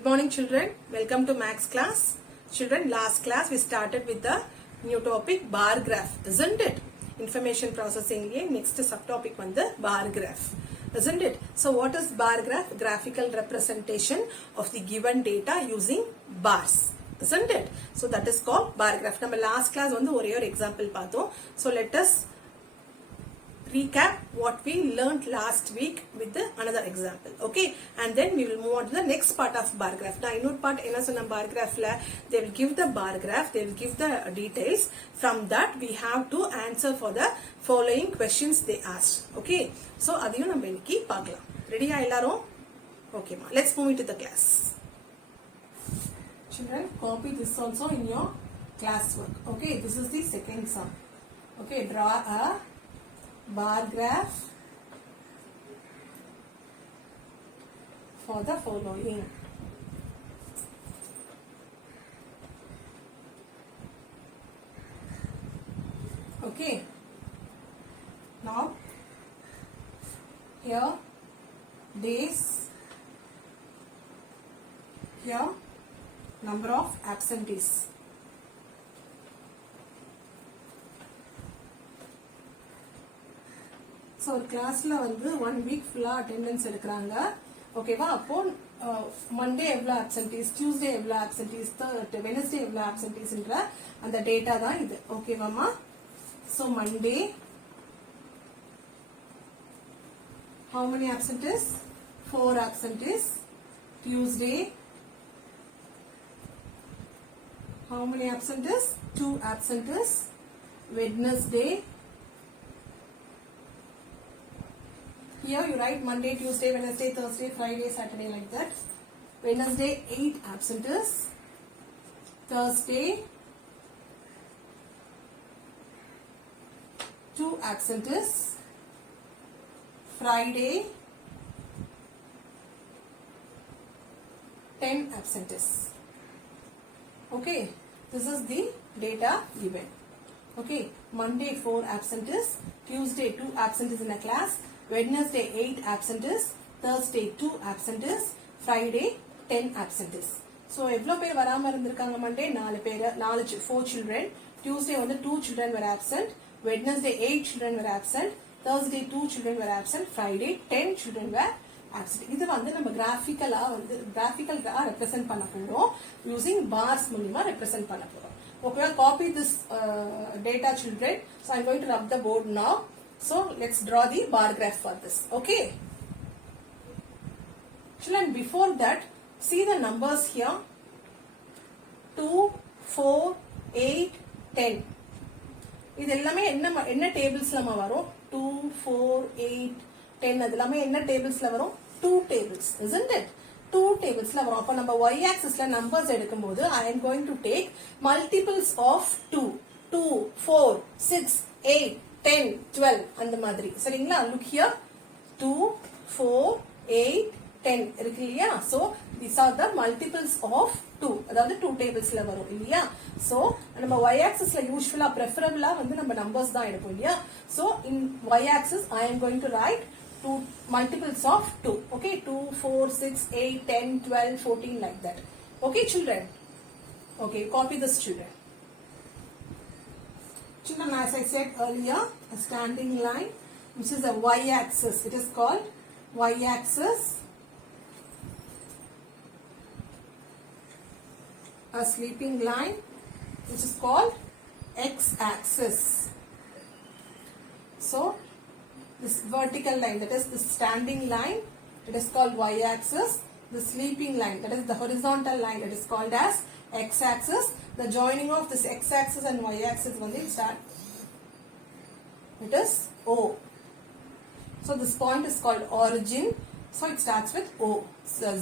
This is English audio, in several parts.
Good morning children, welcome to Max class. Children, last class we started with the new topic bar graph, isn't it? Information processing next subtopic on the bar graph, isn't it? So what is bar graph? Graphical representation of the given data using bars, isn't it? So that is called bar graph. Number last class on the ஒரே example பார்த்தோம். So let us recap what we learned last week with the another example, okay, and then we will move on to the next part of bar graph. Now இன்னொரு part என்ன சொன்ன bar graph la they will give the bar graph, they will give the details. From that we have to answer for the following questions they asked, okay. So அதையும் நம்ம இன்னைக்கு பார்க்கலாம். ரெடியா எல்லாரும்? Okay ma, let's move into the class. Children, copy this also in your class work, okay. This is the second sum, okay. Draw a bar graph for the following. Okay. Now here days, here number of absentees. So classல வந்து 1 week full attendance எடுக்கறாங்க, ஓகேவா? அப்போ Monday எவ்வளவு absentees, Tuesday எவ்வளவு absentees, Wednesday எவ்வளவு absentees ன்ற அந்த data தான் இது, ஓகேவாமா? So Monday how many absentees? 4 absentees. Tuesday how many absentees? 2 absentees. Wednesday, here you write Monday, Tuesday, Wednesday, Thursday, Friday, Saturday, like that. Wednesday 8 absentees. Thursday 2 absentees. Friday 10 absentees. Okay, this is the data given. Okay, Monday 4 absentees, Tuesday 2 absentees in a class, Wednesday 8 absentees, Thursday 2 absentees, Friday 10 absentees. So எவ்வளவு பேர் வராம இருந்திருக்காங்க? Monday 4 பேர், 4 children. Tuesday வந்து 2 children were absent, Wednesday 8 children were absent, Thursday 2 children were absent, Friday 10 children were absent. இது வந்து நம்ம கிராஃபிக்கலா வந்து கிராஃபிக்கலா ரெப்ரசன்ட் பண்ண போறோம், யூசிங் பார்ஸ் மூலமா ரெப்ரசன்ட் பண்ண போறோம். Okay, copy this data children. So I'm going to rub the board now. So let's draw the bar graph for this, okay. Children, before that see the numbers here, 2 4 8 10. இது எல்லாமே என்ன டேபிள்ஸ்ல வரும்? 2 4 8 10 அது எல்லாமே என்ன டேபிள்ஸ்ல வரும்? 2 tables, isn't it? 2 tablesல வரும். அப்ப நம்ம y axisல நம்பர்ஸ் எடுக்கும்போது I am going to take multiples of 2 2 4 6 8 10 12 அந்த மாதிரி, சரிங்களா? look here 2 4 8 10 இருக்கு இல்லையா? so these are the multiples of 2, அதாவது 2 tablesல வரும் இல்லையா? so நம்ம y axisல யூசுவலா preferableா வந்து நம்ம நம்பர்ஸ் தான் எடுப்போம் இல்லையா? so in y axis I am going to write 2 multiples of 2, okay. 2 4 6 8 10 12 14 like that, okay children. Okay, copy this children. Children, as I said earlier, a standing line which is a y axis, it is called y axis. A sleeping line which is called x axis. So this vertical line, that is the standing line, it is called y axis. The sleeping line, that is the horizontal line, it is called as x axis. The joining of this x axis and y axis when they start, it is O. So this point is called origin. So it starts with O,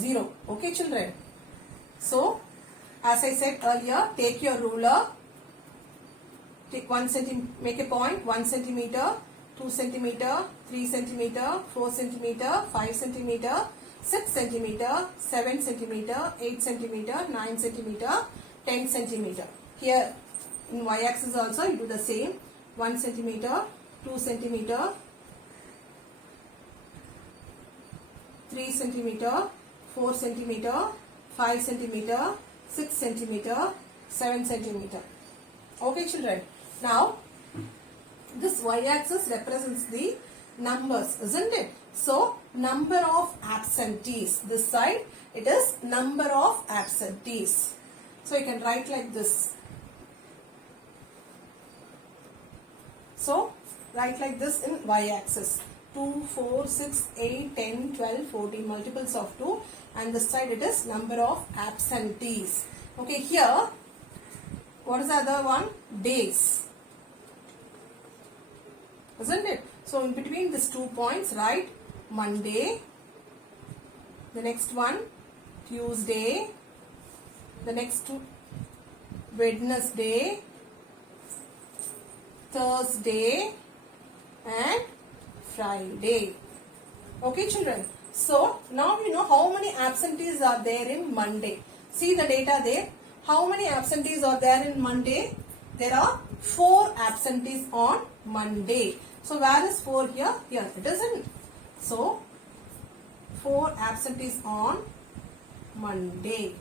0. Okay children. So as I said earlier, take your ruler, take 1 centimeter, make a point 1 centimeter, 2 centimeter, 3 centimeter, 4 centimeter, 5 centimeter, 6 centimeter, 7 centimeter, 8 centimeter, 9 centimeter, 10 centimeter. Here in y axis also you do the same, 1 centimeter, 2 centimeter, 3 centimeter, 4 centimeter, 5 centimeter, 6 centimeter, 7 centimeter. Okay children. Now this y-axis represents the numbers, isn't it? So number of absentees. This side it is number of absentees. So you can write like this. So write like this in y-axis. 2, 4, 6, 8, 10, 12, 14 multiples of 2, and this side it is number of absentees. Okay, here what is the other one? Days, isn't it? So in between these 2 points write Monday, the next one Tuesday, the next two Wednesday, Thursday and Friday. Okay children. So now we know how many absentees are there in Monday. See the data there. How many absentees are there in Monday? There are 4 absentees on Monday. So where is 4 here? Here it isn't. So 4 absentees on Monday.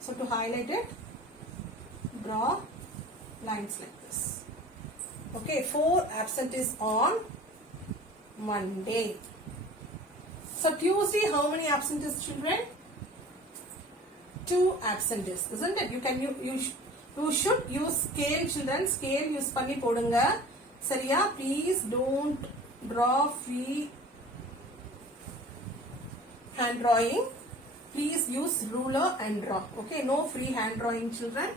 So to highlight it, draw lines like this. Okay, 4 absentees on Monday. So Tuesday, how many absentees children? 2 absentees, isn't it? You should use scale children. Scale use பண்ணி போடுங்க. சரியா? Please don't draw free hand drawing. Please use ruler and draw. Okay, no free hand drawing children.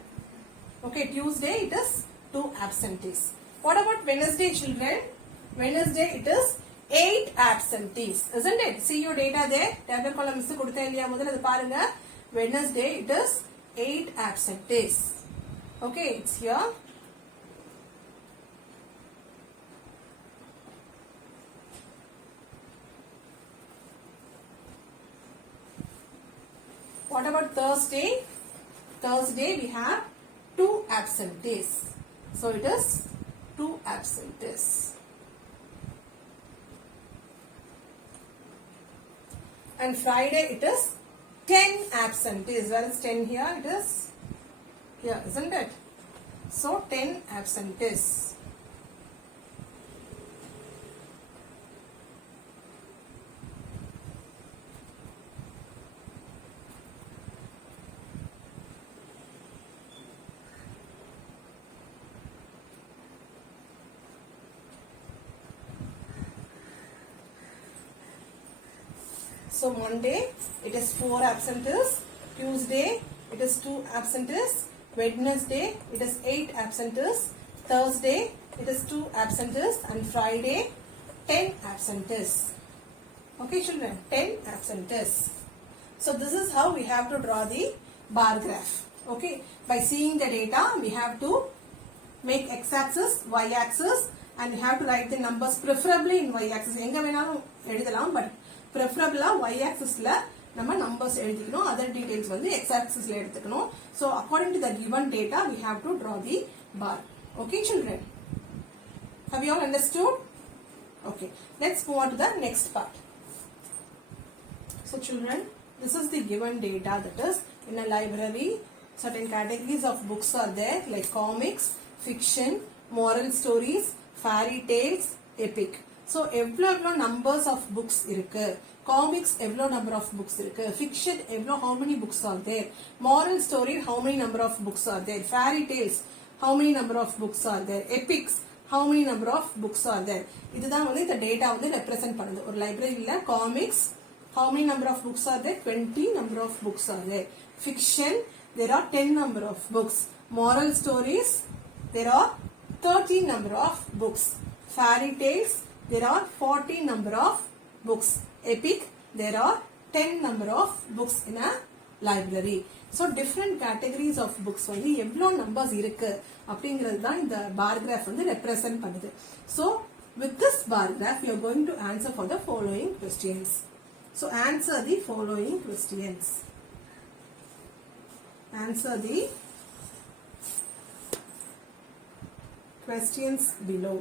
Okay, Tuesday it is 2 absentees. What about Wednesday children? Wednesday it is 8 absentees, isn't it? See your data there. Table column miss கொடுத்தேன் இல்லையா முதல்ல அது பாருங்க. Wednesday it is 8 absentees. Okay, it's here. What about Thursday? Thursday we have 2 absentees. So it is 2 absentees. And Friday it is 10 absentees. Where is 10 here? It is here, isn't it? So 10 absentees. So Monday it is 4 absentees, Tuesday it is 2 absentees, Wednesday it is 8 absentees, Thursday it is 2 absentees, and Friday 10 absentees. Okay children, 10 absentees. So this is how we have to draw the bar graph. Okay, by seeing the data we have to make x-axis, y-axis, and we have to write the numbers preferably in y-axis. எங்க வேணாலும் எழுதலாம், but preferably y-axis ல நம்ம numbers எழுதிக்கணும், other details வந்து x-axis ல எடுத்துக்கணும். So according to the given data we have to draw the bar. Okay children, have you all understood? Okay, let's move on to the next part. So children, this is the given data, that is in a library certain categories of books are there like comics, fiction, moral stories, fairy tales, epic. So எவ்வளோ numbers of books இருக்கு, comics எவ்வளோ number of books இருக்கு, fiction எவ்வளோ how many books are there, moral story how many number of books are there, fairy tales how many number of books are there, epics how many number of books are there. இதுதான் வந்து இந்த data வந்து represent பண்ணுது. ஒரு லைப்ரரியில comics how many number of books are there, 20 number of books are there. Fiction there are 10 number of books. Moral stories there are 30 number of books. Fairy tales there are 40 number of books. Epic there are 10 number of books in a library. So different categories of books வந்து எவ்வளோ numbers இருக்கு அப்படிங்கிறது தான் இந்த bar graph வந்து represent பண்ணுது. So with this bar graph you are going to answer for the following questions. So answer the following questions. Answer the questions below.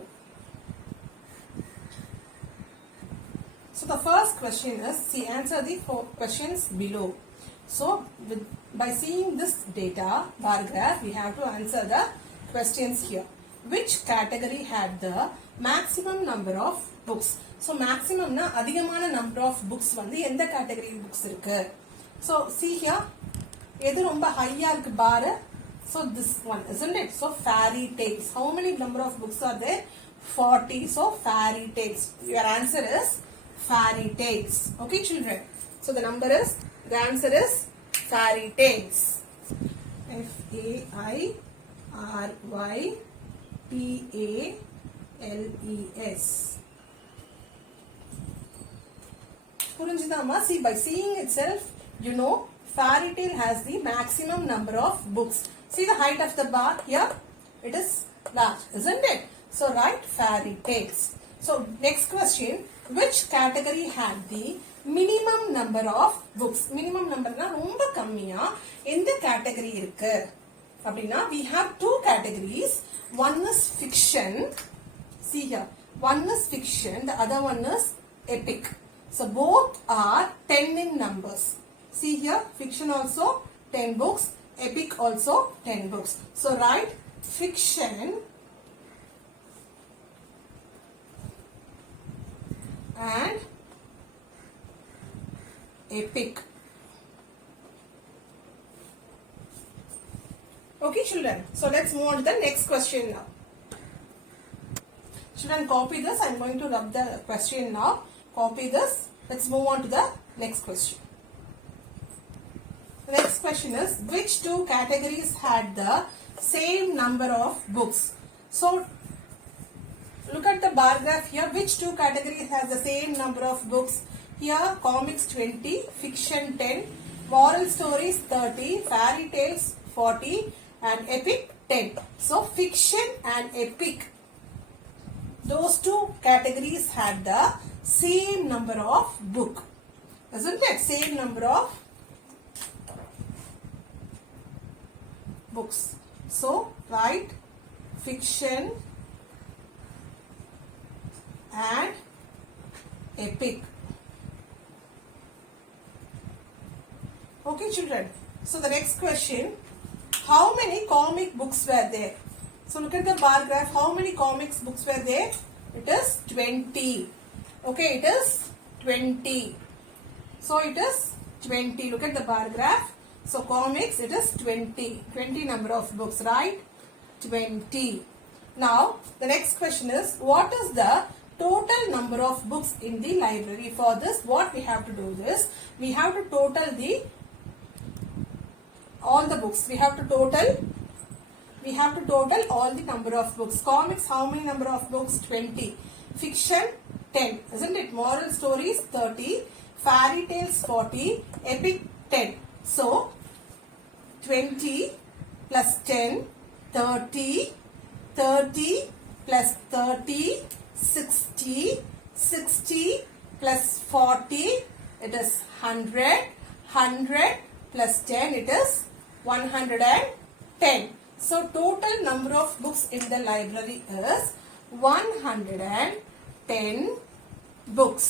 So So the first question is, see, answer the 4 questions below. So by seeing this data bar graph, we have to answer the questions here. Which category had the maximum number of books? So maximum na அதிகமான number of books வந்து எந்த category books இருக்கு? So see here, எது ரொம்ப high-ஆ இருக்கு bar? So this one, isn't it? So fairy tales. How many number of books are there? 40. So fairy tales. Your answer is fairy tales. Okay, children. So the answer is fairy tales. F-A-I-R-Y-T-A-L-E-S. புரிஞ்சுதாமா? See, by seeing itself, you know fairy tale has the maximum number of books. See the height of the bar here? It is large, isn't it? So write fairy tales. So next question, which category had the minimum number of books? Minimum number na ரொம்ப கம்மியா எந்த category இருக்கு அப்படினா we have 2 categories. One is fiction. See here, one is fiction, the other one is epic. So both are 10 in numbers. See here, fiction also 10 books, epic also 10 books. So write fiction and epic. Okay, children. So let's move on to the next question now. Children, copy this. I'm going to rub the question now. Copy this. Let's move on to the next question. The next question is, which 2 categories had the same number of books? So look at the bar graph here. Which 2 categories has the same number of books? Here comics 20, fiction 10, moral stories 30, fairy tales 40 and epic 10. So fiction and epic, those 2 categories had the same number of book, isn't it? Same number of books. So write fiction and epic. Okay, children. So the next question, how many comic books were there? So look at the bar graph. How many comics books were there? It is 20. Okay, it is 20. So it is 20. Look at the bar graph. So comics, it is 20. 20 number of books, right? 20. Now the next question is, what is the total number of books in the library? For this, what we have to do is, we have to total all the books. We have to total all the number of books. Comics, how many number of books? 20. Fiction 10, isn't it? Moral stories 30, fairy tales 40, epic 10. So 20 plus 10, 30, 30 plus 30, 60, 60 plus 40, it is 100, 100 plus 10, it is 110. So total number of books in the library is 110 books.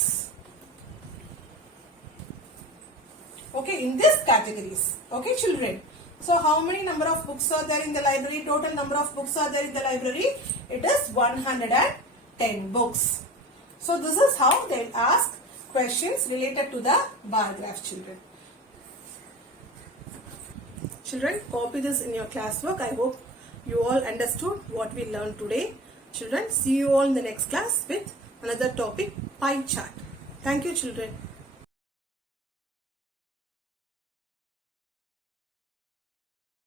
Okay, in these categories. Okay, children. So how many number of books are there in the library? Total number of books are there in the library? It is 110 books. So this is how they will ask questions related to the bar graph, children. Children, copy this in your classwork. I hope you all understood what we learned today. Children, see you all in the next class with another topic, pie chart. Thank you, children.